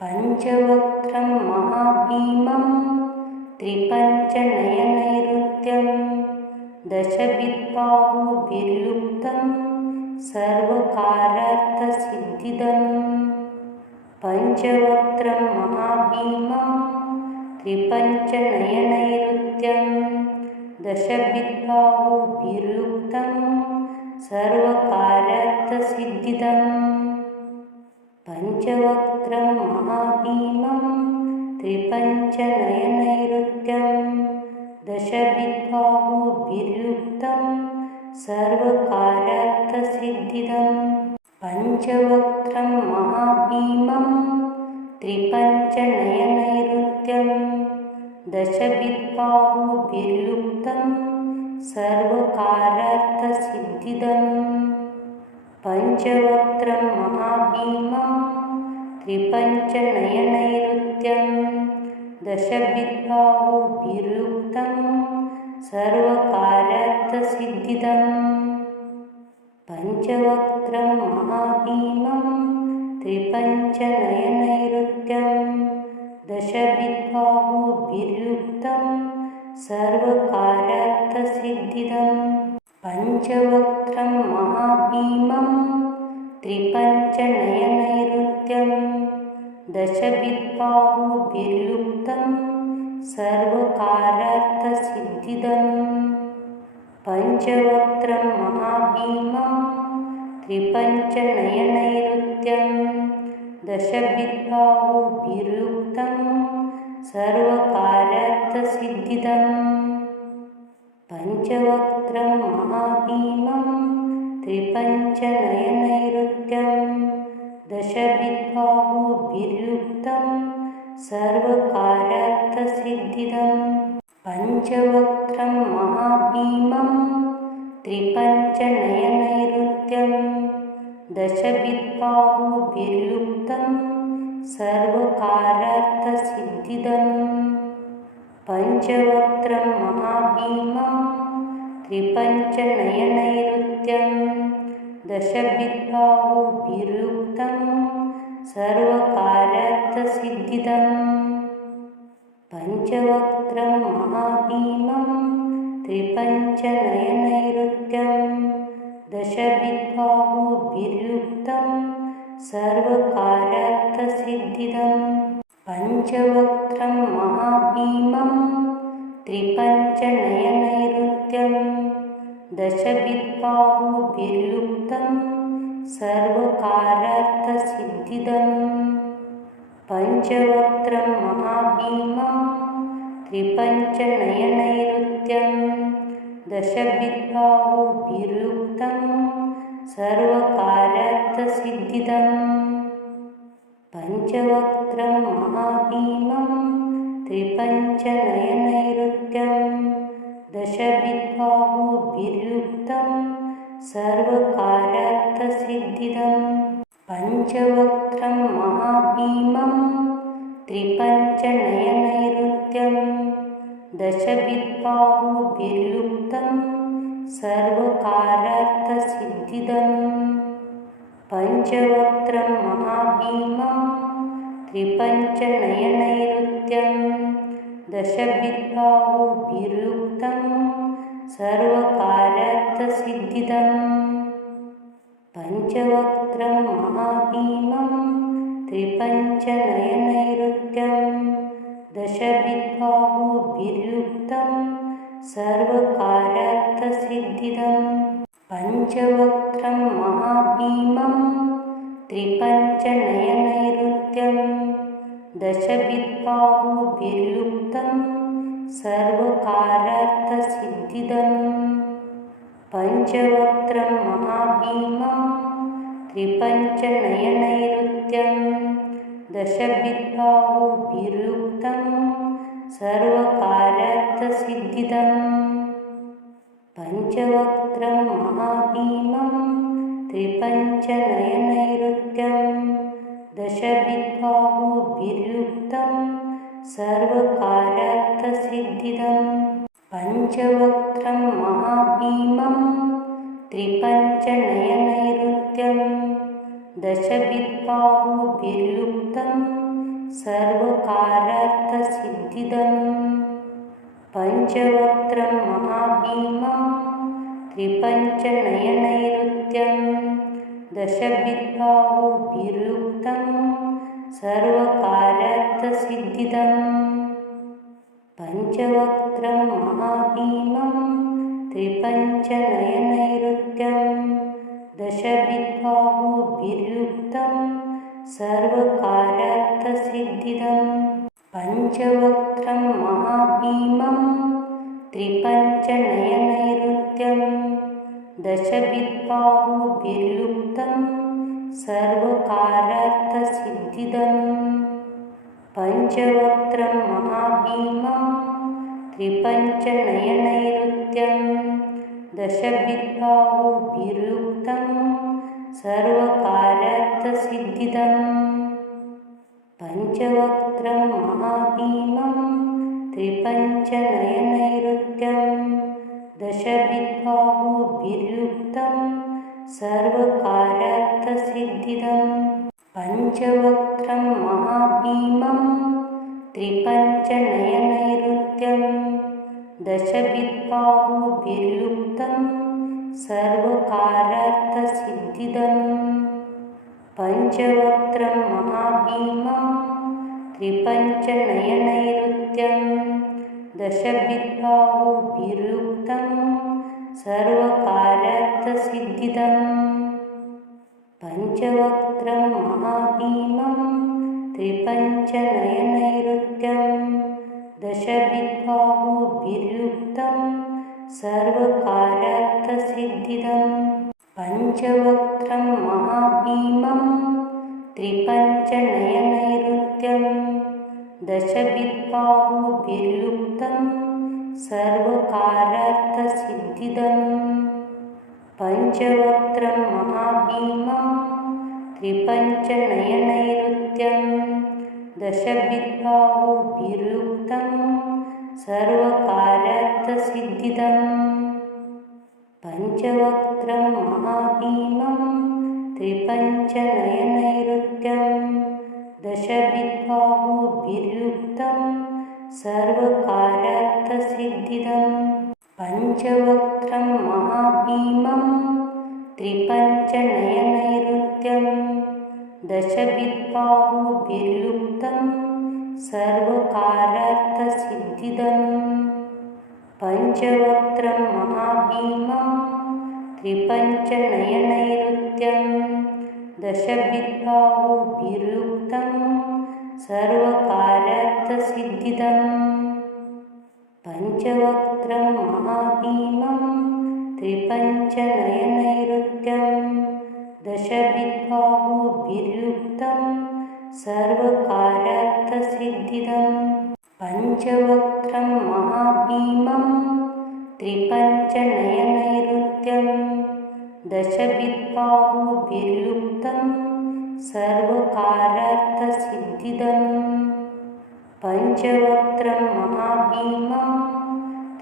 पञ्चवक्त्रं महाभीमं त्रिपञ्चनयनैरुत्यं दशविद्बाहुभिर्युक्तं सर्वकारार्थसिद्धिदम्। पञ्चवक्त्रं महाभीमं त्रिपञ्चनयनैरुत्यं दशविद्बाहुभिर्युक्तं सर्वकारार्थसिद्धिदम्। पञ्चवक्त्रं महाभीमं त्रिपञ्चनयनैरुत्यं दशविद्बाहुभिर्युक्तं सर्वकारार्थसिद्धिदम्। पञ्चवक्त्रं महाभीमं त्रिपञ्चनयनैरुत्यं दशविद्बाहुभिर्युक्तं सर्वकारार्थसिद्धिदम्। पञ्चवक्त्रं महाभीमं त्रिपञ्चनयनैरुत्यं दशविद्बाहुभिर्युक्तं सर्वकारार्थसिद्धिदम्। पञ्चवक्त्रं महाभीमं त्रिपञ्चनयनैरुत्यं दशविद्बाहुभिर्युक्तं सर्वकारार्थसिद्धिदम्। पञ्चवक्त्रं महाभीमं त्रिपञ्चनयनैरुत्यं दशविद्बाहुभिर्युक्तं सर्वकारार्थसिद्धिदम्। पञ्चवक्त्रं महाभीमं त्रिपञ्चनयनैरुत्यं दशविद्बाहुभिर्युक्तं सर्वकारार्थसिद्धिदम्। पञ्चवक्त्रं महाभीमं त्रिपञ्चनयनैरुत्यं दशविद्बाहुभिर्युक्तं सर्वकारार्थसिद्धिदम्। पञ्चवक्त्रं महाभीमं त्रिपञ्चनयनैरुत्यं दशविद्बाहुभिर्युक्तं सर्वकारार्थसिद्धिदम्। पञ्चवक्त्रं महाभीमं त्रिपञ्चनयनैरुत्यं दशविद्बाहुभिर्युक्तं सर्वकारार्थसिद्धिदम्। पञ्चवक्त्रं महाभीमं त्रिपञ्चनयनैरुत्यं दशविद्बाहुभिर्युक्तं सर्वकारार्थसिद्धिदम्। पञ्चवक्त्रं महाभीमं त्रिपञ्चनयनैरुत्यं दशविद्बाहुभिर्युक्तं सर्वकारार्थसिद्धिदम्। पञ्चवक्त्रं महाभीमं त्रिपञ्चनयनैरुत्यं दशविद्बाहुभिर्युक्तं सर्वकारार्थसिद्धिदम्। पञ्चवक्त्रं महाभीमं त्रिपञ्चनयनैरुत्यं दशविद्बाहुभिर्युक्तं सर्वकारार्थसिद्धिदम्। पञ्चवक्त्रं महाभीमं त्रिपञ्चनयनैरुत्यं दशविद्बाहुभिर्युक्तं सर्वकारार्थसिद्धिदम्। पञ्चवक्त्रं महाभीमं त्रिपञ्चनयनैरुत्यं दशविद्बाहुभिर्युक्तं सर्वकारार्थसिद्धिदम्। पञ्चवक्त्रं महाभीमं त्रिपञ्चनयनैरुत्यं दशविद्बाहुभिर्युक्तं सर्वकारार्थसिद्धिदम्। पञ्चवक्त्रं महाभीमं त्रिपञ्चनयनैरुत्यं दशविद्बाहुभिर्युक्तं सर्वकारार्थसिद्धिदम्। पञ्चवक्त्रं महाभीमं त्रिपञ्चनयनैरुत्यं दशविद्बाहुभिर्युक्तं सर्वकारार्थसिद्धिदम्। पञ्चवक्त्रं महाभीमं त्रिपञ्चनयनैरुत्यं दशविद्बाहुभिर्युक्तं सर्वकारार्थसिद्धिदम्। पञ्चवक्त्रं महाभीमं त्रिपञ्चनयनैरुत्यं दशविद्बाहुभिर्युक्तं सर्वकार्यार्थसिद्धिदम् पञ्चवक्त्रं महाभीमं त्रिपञ्चनयनैरुत्यं दशभिद्बाहुभिर्युक्तं सर्वकार्यार्थसिद्धिदम् पञ्चवक्त्रं महाभीमं त्रिपञ्चनयनैरुत्यं दशभिद्बाहुभिर्युक्तं सर्वकार्यार्थसिद्धिदम् पञ्चवक्त्रं महाभीमं त्रिपञ्चनयनैरुत्यं दशभिद्बाहुभिर्युक्तं सर्वकार्यार्थसिद्धिदम् पञ्चवक्त्रं महाभीमं त्रिपञ्चनयनैरुत्यं दशभिद्बाहुभिर्युक्तं सर्वकार्यार्थसिद्धिदम् पञ्चवक्त्रं महाभीमं त्रिपञ्चनयनैरुत्यं दशभिद्बाहुभिर्युक्तं सर्वकार्यार्थसिद्धिदम् पञ्चवक्त्रं महाभीमं त्रिपञ्चनयनैरुत्यं दशभिद्बाहुभिर्युक्तं सर्वकार्यार्थसिद्धिदम् पञ्चवक्त्रं महाभीमं त्रिपञ्चनयनैरुत्यं दशभिद्बाहुभिर्युक्तं सर्वकार्यार्थसिद्धिदम् पञ्चवक्त्रं महाभीमं त्रिपञ्चनयनैरुत्यं दशभिद्बाहुभिर्युक्तं सर्वकार्यार्थसिद्धिदम् पञ्चवक्त्रं महाभीमं त्रिपञ्चनयनैरुत्यं दशभिद्बाहुभिर्युक्तं सर्वकार्यार्थसिद्धिदम् पञ्चवक्त्रं महाभीमं त्रिपञ्चनयनैरुत्यं दशभिद्बाहुभिर्युक्तं सर्वकार्यार्थसिद्धिदम् पञ्चवक्त्रं महाभीमं त्रिपञ्चनयनैरुत्यं दशभिद्बाहुभिर्युक्तं सर्वकार्यार्थसिद्धिदम् पञ्चवक्त्रं महाभीमं त्रिपञ्चनयनैरुत्यं दशभिद्बाहुभिर्युक्तं सर्वकार्यार्थसिद्धिदम् पञ्चवक्त्रं महाभीमं त्रिपञ्चनयनैरुत्यं दशभिद्बाहुभिर्युक्तं सर्वकार्यार्थसिद्धिदम् पञ्चवक्त्रं महाभीमं त्रिपञ्चनयनैरुत्यं दशभिद्बाहुभिर्युक्तं सर्वकार्यार्थसिद्धिदम् पञ्चवक्त्रं महाभीमं त्रिपञ्चनयनैरुत्यं दशभिद्बाहुभिर्युक्तं सर्वकार्यार्थसिद्धिदम् पञ्चवक्त्रं महाभीमं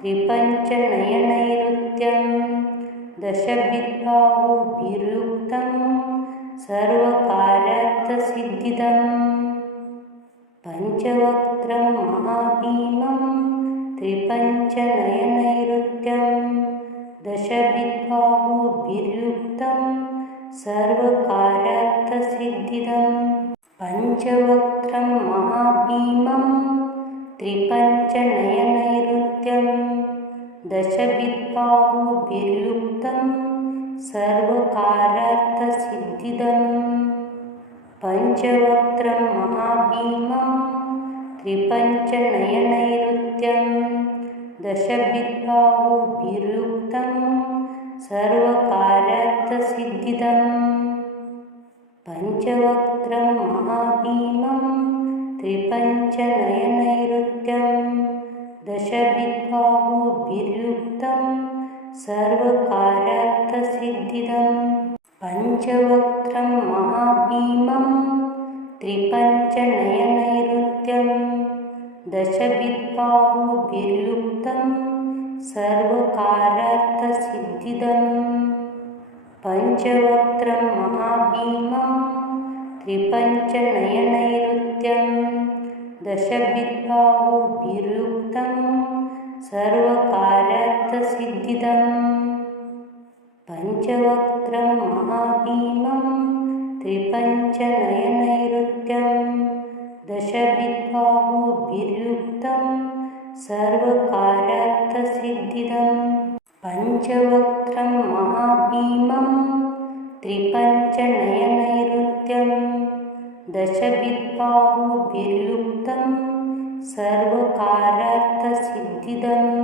त्रिपञ्चनयनैरुत्यं दशभिद्बाहुभिर्युक्तं सर्वकार्यार्थसिद्धिदम् पञ्चवक्त्रं महाभीमं त्रिपञ्चनयनैरुत्यं दशभिद्बाहुभिर्युक्तं सर्वकार्यार्थसिद्धिदम् पञ्चवक्त्रं महाभीमं त्रिपञ्चनयनैरुत्यं दशभिद्बाहुभिर्युक्तं सर्वकार्यार्थसिद्धिदम् पञ्चवक्त्रं महाभीमं त्रिपञ्चनयनैरुत्यं दशभिद्बाहुभिर्युक्तं सर्वकार्यार्थसिद्धिदम् पञ्चवक्त्रं महाभीमं त्रिपञ्चनयनैरुत्यं दशभिद्बाहुभिर्युक्तं सर्वकार्यार्थसिद्धिदम् पञ्चवक्त्रं महाभीमं त्रिपञ्चनयनैरुत्यं दशभिद्बाहुभिर्युक्तं सर्वकार्यार्थसिद्धिदम् पञ्चवक्त्रं महाभीमं त्रिपञ्चनयनैरुत्यं दशविद्बाहुभिर्युक्तं सर्वकार्यार्थसिद्धिदम् पञ्चवक्त्रं महाभीमं त्रिपञ्चनयनैरुत्यं दशविद्बाहुभिर्युक्तं सर्वकार्यार्थसिद्धिदम् पञ्चवक्त्रं महाभीमं त्रिपञ्चनयनैरुत्यं दशविद्बाहुभिर्युक्तं सर्वकार्यार्थसिद्धिदम्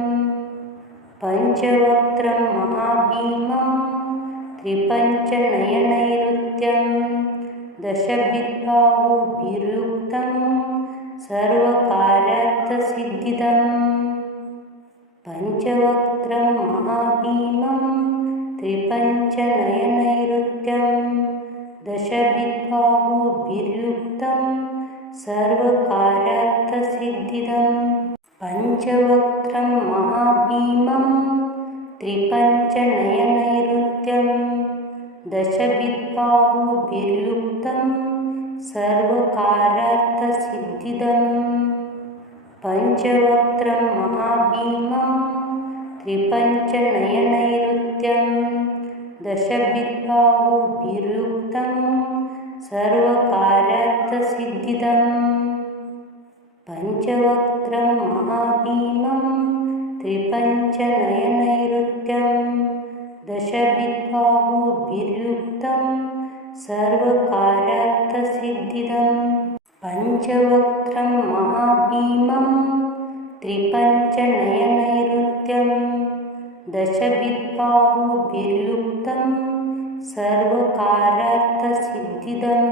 पञ्चवक्त्रं महाभीमं त्रिपञ्चनयनैरुत्यं दशविद्बाहुभिर्युक्तं सर्वकार्यार्थसिद्धिदम् पञ्चवक्त्रं महाभीमं त्रिपञ्चनयनैरुत्यं दशविद्बाहुभिर्युक्तं सर्वकार्यार्थसिद्धिदम् पञ्चवक्त्रं महाभीमं त्रिपञ्चनयनैरुत्यं दशविद्बाहुभिर्युक्तं सर्वकार्यार्थसिद्धिदम् पञ्चवक्त्रं महाभीमं त्रिपञ्चनयनैरुत्यं दशविद्बाहुभिर्युक्तं सर्वकार्यार्थसिद्धिदम् पञ्चवक्त्रं महाभीमं त्रिपञ्चनयनैरुत्यं दशविद्बाहुभिर्युक्तं सर्वकार्यार्थसिद्धिदम् पञ्चवक्त्रं महाभीमं त्रिपञ्चनयनैरुत्यं दशविद्बाहुभिर्युक्तं सर्वकार्यार्थसिद्धिदम्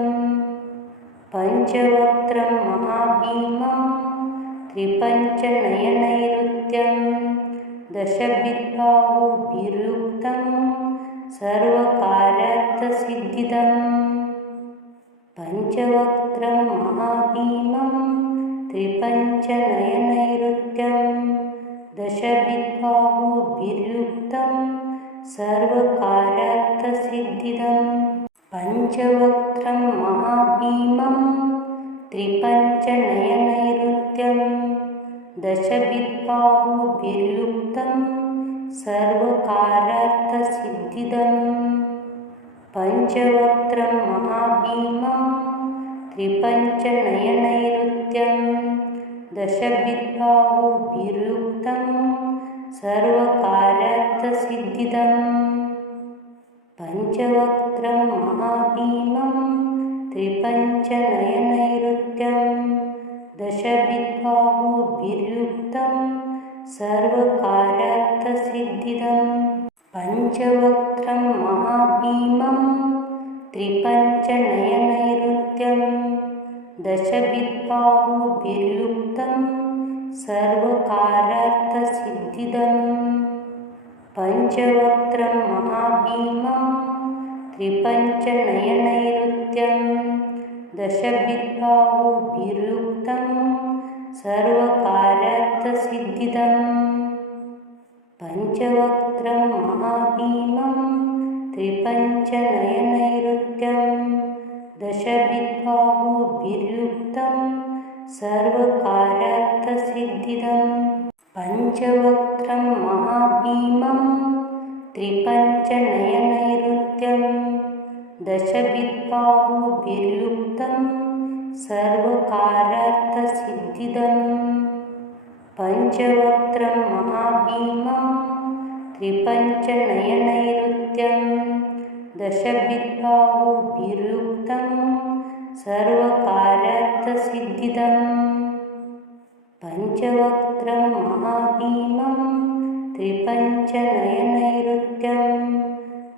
पञ्चवक्त्रं महाभीमं त्रिपञ्चनयनैरुत्यं दशविद्बाहुभिर्युक्तं सर्वकार्यार्थसिद्धिदम् पञ्चवक्त्रं महाभीमं त्रिपञ्चनयनैरुत्यं दशविद्बाहुभिर्युक्तं सर्वकार्यार्थसिद्धिदम् पञ्चवक्त्रं महाभीमं त्रिपञ्चनयनैरुत्यं दशविद्बाहुभिर्युक्तं सर्वकार्यार्थसिद्धिदम् पञ्चवक्त्रं महाभीमं त्रिपञ्चनयनैरुत्यं दशविद्बाहुभिर्युक्तं सर्वकार्यार्थसिद्धिदम् पञ्चवक्त्रं महाभीमं त्रिपञ्चनयनैरुत्यं दशविद्बाहुभिर्युक्तं सर्वकार्यार्थसिद्धिदम् पञ्चवक्त्रं महाभीमं त्रिपञ्चनयनैरुत्यं दशविद्बाहुभिर्युक्तं सर्वकार्यार्थसिद्धिदम् पञ्चवक्त्रं महाभीमं त्रिपञ्चनयनैरुत्यं दशविद्बाहुभिर्युक्तं सर्वकार्यार्थसिद्धिदम् पञ्चवक्त्रं महाभीमं त्रिपञ्चनयनैरुत्यं दशविद्बाहुभिर्युक्तं सर्वकार्यार्थसिद्धिदम् पञ्चवक्त्रं महाभीमं त्रिपञ्चनयनैरुत्यं दशविद्बाहुभिर्युक्तं सर्वकार्यार्थसिद्धिदम् पञ्चवक्त्रं महाभीमं त्रिपञ्चनयनैरुत्यं दशविद्बाहुभिर्युक्तं सर्वकार्यार्थसिद्धिदम् पञ्चवक्त्रं महाभीमं त्रिपञ्चनयनैरुत्यं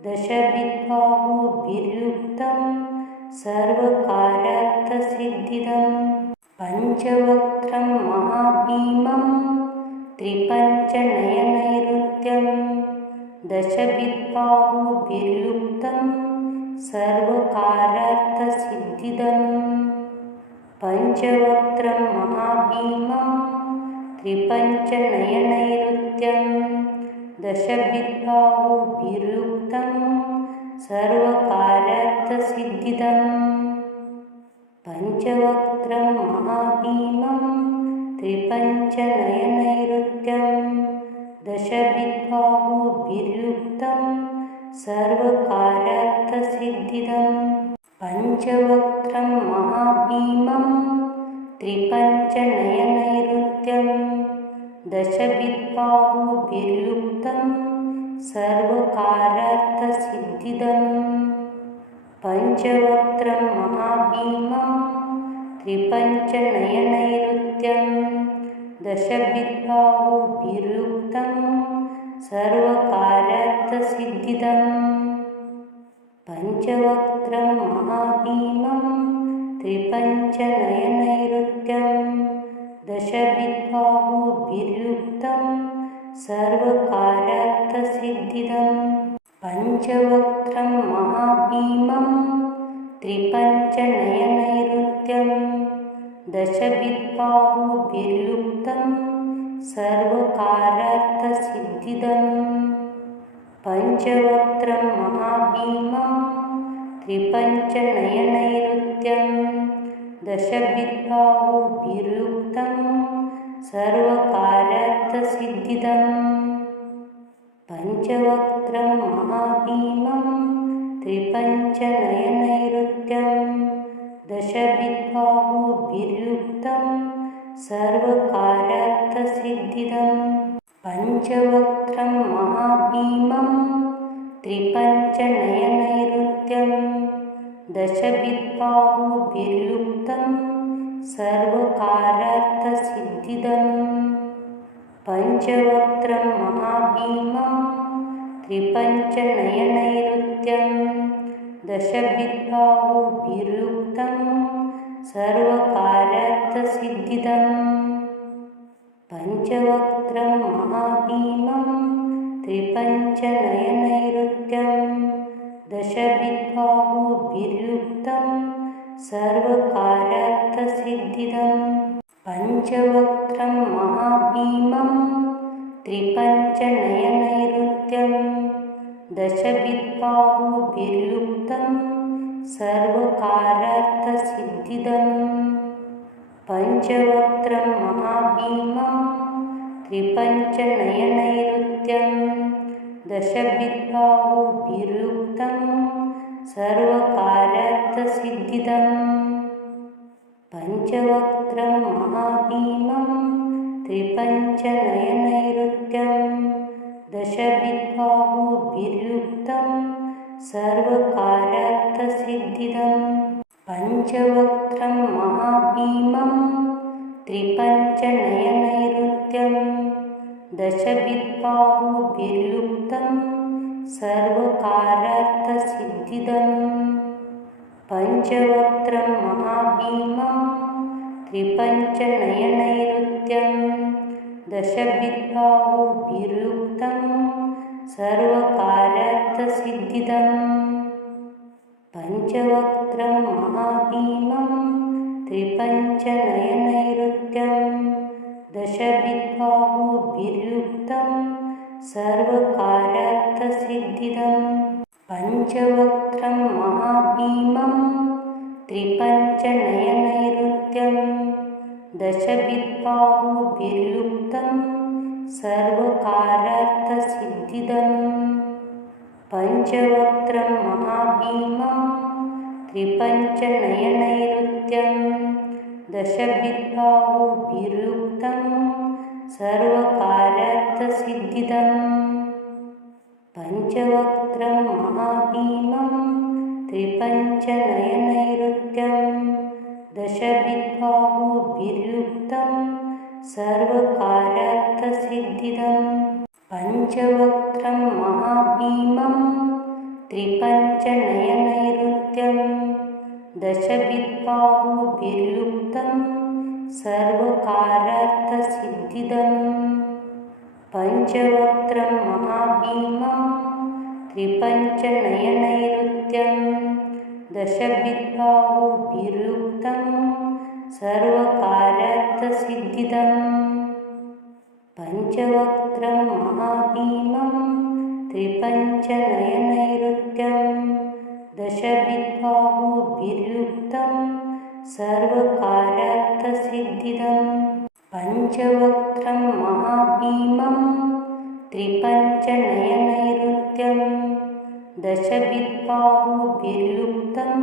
दशविद्बाहुभिर्युक्तं सर्वकार्यार्थसिद्धिदम् पञ्चवक्त्रं महाभीमं त्रिपञ्चनयनैरुत्यं दशविद्बाहुभिर्युक्तं सर्वकार्यार्थसिद्धिदम् पञ्चवक्त्रं महाभीमं त्रिपञ्चनयनैरुत्यं दशविद्बाहुभिर्युक्तं सर्वकार्यार्थसिद्धिदम् पञ्चवक्त्रं महाभीमं त्रिपञ्चनयनैरुत्यं दशविद्बाहुभिर्युक्तं सर्वकार्यार्थसिद्धिदं पञ्चवक्त्रं महाभीमं त्रिपञ्चनयनैरुत्यं दशविद्बाहुभिर्युक्तं सर्वकार्यार्थसिद्धिदं पञ्चवक्त्रं महाभीमं त्रिपञ्चनयनैरुत्यं दशविद्बाहुभिर्युक्तं सर्वकार्यार्थसिद्धिदं पञ्चवक्त्रं महाभीमं त्रिपञ्चनयनैरुत्यं दशविद्बाहुभिर्युक्तं सर्वकार्यार्थसिद्धिदं पञ्चवक्त्रं महाभीमं त्रिपञ्चनयनैरुत्यं दशविद्बाहुभिर्युक्तं सर्वकार्यार्थसिद्धिदं पञ्चवक्त्रं महाभीमं त्रिपञ्चनयनैरुत्यं दशविद्बाहुभिर्युक्तं सर्वकार्यार्थसिद्धिदं पञ्चवक्त्रं महाभीमं त्रिपञ्चनयनैरुत्यं दशविद्बाहुभिर्युक्तं सर्वकार्यार्थसिद्धिदं पञ्चवक्त्रं महाभीमं त्रिपञ्चनयनैरुत्यं दशविद्बाहुभिर्युक्तं सर्वकार्यार्थसिद्धिदं पञ्चवक्त्रं महाभीमं त्रिपञ्चनयनैरुत्यं दशविद्बाहुभिर्युक्तं सर्वकार्यार्थसिद्धिदं पञ्चवक्त्रं महाभीमं त्रिपञ्चनयनैरुत्यं दशविद्बाहुभिर्युक्तं सर्वकार्यार्थसिद्धिदं पञ्चवक्त्रं महाभीमं त्रिपञ्चनयनैरुत्यं दशविद्बाहुभिर्युक्तं सर्वकार्यार्थसिद्धिदं पञ्चवक्त्रं महाभीमं त्रिपञ्चनयनैरुत्यं दशविद्बाहुभिर्युक्तं सर्वकार्यार्थसिद्धिदं पञ्चवक्त्रं महाभीमं त्रिपञ्चनयनैरुत्यं दशविद्बाहुभिर्युक्तं सर्वकार्यार्थसिद्धिदं पञ्चवक्त्रं महाभीमं त्रिपञ्चनयनैरुत्यं दशविद्बाहुभिर्युक्तं सर्वकार्यार्थसिद्धिदं पञ्चवक्त्रं महाभीमं त्रिपञ्चनयनैरुत्यं दशविद्बाहुभिर्युक्तं सर्वकार्यार्थसिद्धिदं पञ्चवक्त्रं महाभीमं त्रिपञ्चनयनैरुत्यं दशविद्बाहुभिर्युक्तं सर्वकार्यार्थसिद्धिदं पञ्चवक्त्रं महाभीमं त्रिपञ्चनयनैरुत्यं दशविद्बाहुभिर्युक्तं सर्वकार्यार्थसिद्धिदं पञ्चवक्त्रं महाभीमं त्रिपञ्चनयनैरुत्यं दशविद्बाहुभिर्युक्तं सर्वकार्यार्थसिद्धिदं पञ्चवक्त्रं महाभीमं त्रिपञ्चनयनैरुत्यं दशविद्बाहुभिर्युक्तं सर्वकार्यार्थसिद्धिदं पञ्चवक्त्रं महाभीमं त्रिपञ्चनयनैरुत्यं दशविद्बाहुभिर्युक्तं सर्वकार्यार्थसिद्धिदं पञ्चवक्त्रं महाभीमं त्रिपञ्चनयनैरुत्यं दशविद्बाहुभिर्युक्तं सर्वकार्यार्थसिद्धिदं पञ्चवक्त्रं महाभीमं त्रिपञ्चनयनैरुत्यं दशविद्बाहुभिर्युक्तं सर्वकार्यार्थसिद्धिदं पञ्चवक्त्रं महाभीमं त्रिपञ्चनयनैरुत्यं दशविद्बाहुभिर्युक्तं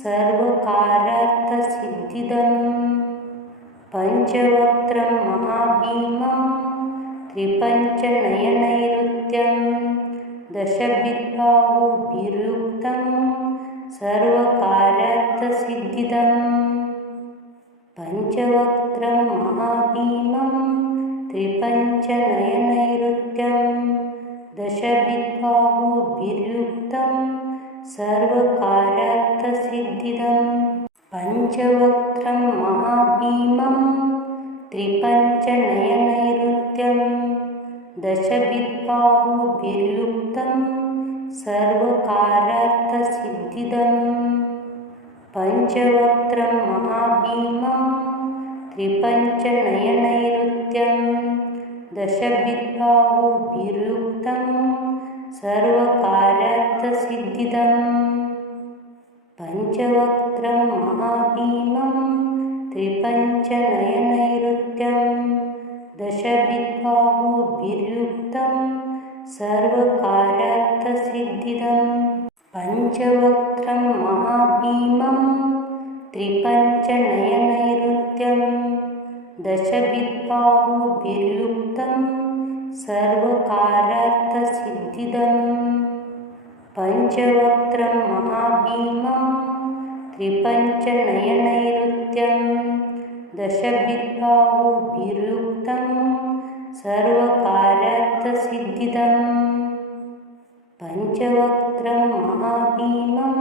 सर्वकारार्थसिद्धिदम् पञ्चवक्त्रं महाभीमं त्रिपञ्चनयनैरुत्यं दशविद्बाहुभिर्युक्तं सर्वकारार्थसिद्धिदम् पञ्चवक्त्रं महाभीमं त्रिपञ्चनयनैरुत्यं दशविद्बाहुभिर्युक्तं सर्वकारार्थसिद्धिदम् पञ्चवक्त्रं महाभीमं त्रिपञ्चनयनैरुत्यं दशविद्बाहुभिर्युक्तं सर्वकारार्थसिद्धिदम् पञ्चवक्त्रं महाभीमं त्रिपञ्चनयनैरुत्यं दशविद्बाहुभिर्युक्तं सर्वकारार्थसिद्धिदम् पञ्चवक्त्रं महाभीमं त्रिपञ्चनयनैरुत्यं दशविद्बाहुभिर्युक्तं सर्वकारार्थसिद्धिदम् पञ्चवक्त्रं महाभीमं त्रिपञ्चनयनैरुत्यं दशविद्बाहुभिर्युक्तं सर्वकारार्थसिद्धिदम् पञ्चवक्त्रं महाभीमं त्रिपञ्चनयनैरुत्यं दशविद्बाहुभिर्युक्तं सर्वकारार्थसिद्धिदम् पञ्चवक्त्रं महाभीमं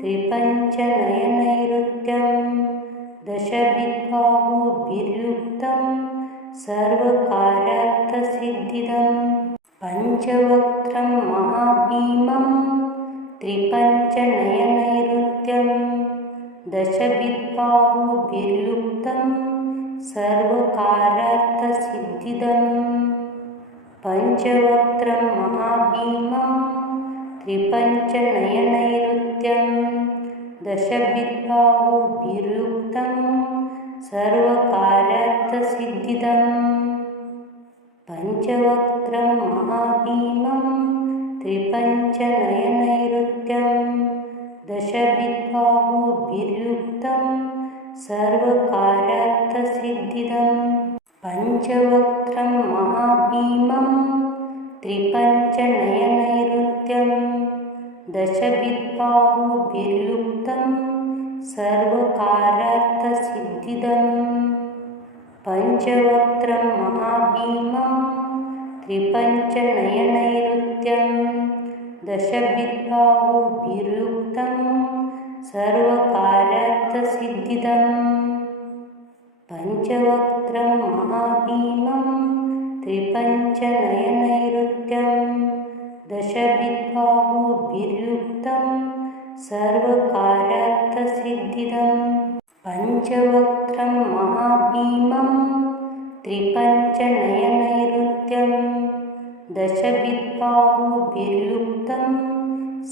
त्रिपञ्चनयनैरुत्यं दशविद्बाहुभिर्युक्तं सर्वकारार्थसिद्धिदम् पञ्चवक्त्रं महाभीमं त्रिपञ्चनयनैरुत्यं दशविद्बाहुभिर्युक्तं सर्वकारार्थसिद्धिदम् पञ्चवक्त्रं महाभीमं त्रिपञ्चनयनैरुत्यं दशविद्बाहुभिर्युक्तं सर्वकारार्थसिद्धिदम् पञ्चवक्त्रं महाभीमं त्रिपञ्चनयनैरुत्यं दशविद्बाहुभिर्युक्तं सर्वकारार्थसिद्धिदम् पञ्चवक्त्रं महाभीमं त्रिपञ्चनयनैरुत्यं दशविद्बाहुभिर्युक्तं सर्वकारार्थसिद्धिदम् पञ्चवक्त्रं महाभीमं त्रिपञ्चनयनैरुत्यं दशविद्बाहुभिर्युक्तं सर्वकारार्थसिद्धिदम् पञ्चवक्त्रं महाभीमं त्रिपञ्चनयनैरुत्यं दशविद्बाहुभिर्युक्तं सर्वकारार्थसिद्धिदम् पञ्चवक्त्रं महाभीमं त्रिपञ्चनयनैरुत्यं दशविद्बाहुभिर्युक्तं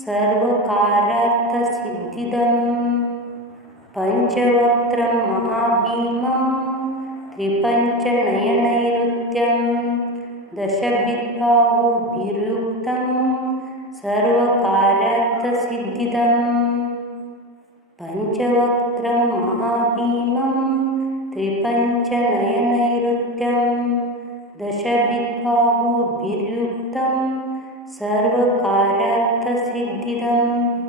सर्वकारार्थसिद्धिदम् पञ्चवक्त्रं महाभीमं त्रिपञ्चनयनैरुत्यं दशविद्बाहुभिर्युक्तं सर्वकारार्थसिद्धिदम् पञ्चवक्त्रं महाभीमं त्रिपञ्चनयनैरुत्यं दशविद्बाहुभिर्युक्तं सर्वकारार्थसिद्धिदम्